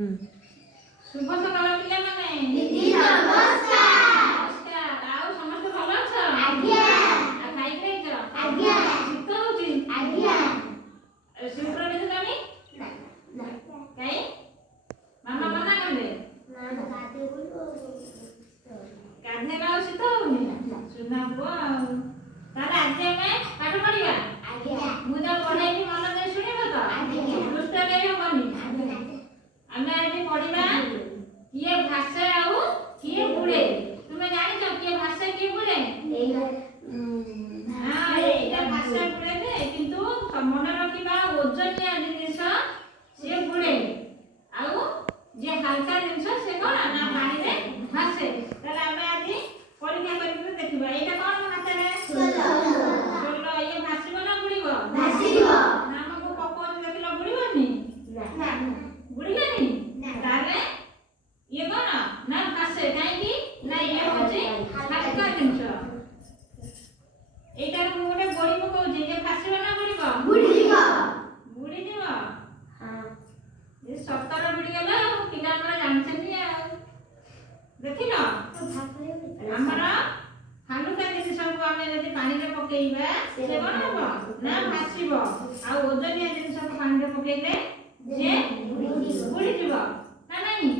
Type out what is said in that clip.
शुभ सकाळ पिलाମାନେ दीदी नमस्कार नमस्कार आउ समस्त भलो छ आज्ञा आ खाइ खाइ छ आज्ञा शीत होची आज्ञा सुप्र बिदलानी काई मामा मना करले ना गाते बोलो गाधे गाओ शीत होनी सुना बुआ तारे आज हमें पाठ पढ़िया आज्ञा मु जो पढ़ाई मन दे सुनिबो तो आज्ञा दुष्ट रे होबनी हमें आज पढ़िबा किए भाषा आउ किए बुड़े तुमे जानि छ किए भाषा किए बुड़े हां एटा भाषा बुड़े दे किंतु मन रखिबा ओजनिया जिनिस से बुड़े आउ जे हल्का जिनिस से कोन ना पानी रे भाषे तले हमें आज परीक्षा करके देखिबा एटा कोन हाथ रे सोलो ये भाषिबो ना बुड़ीबो भाषिबो नाम को पको देखिलो बुड़ीबोनी ना बुड़ीलानी तारे ये कोन ना भाषे काई की ना ये होची हल्का जिनिस एटा को गोटे बड़ी पको जे जे भाषिबो ना बुड़ीबो बुढ़ीबो बुड़ी जीवो हां ये सतर बुड़ी गेला पिला हमरा जानछनी आ देखिलो हमरा हालुका जिनिस को आमे जदी पानी रे पकेइबा से कोन हबो ना भाषिबो आ ओजनिया जिनिस को पानी रे पकेइले जे बुड़ी जीवो ना नहीं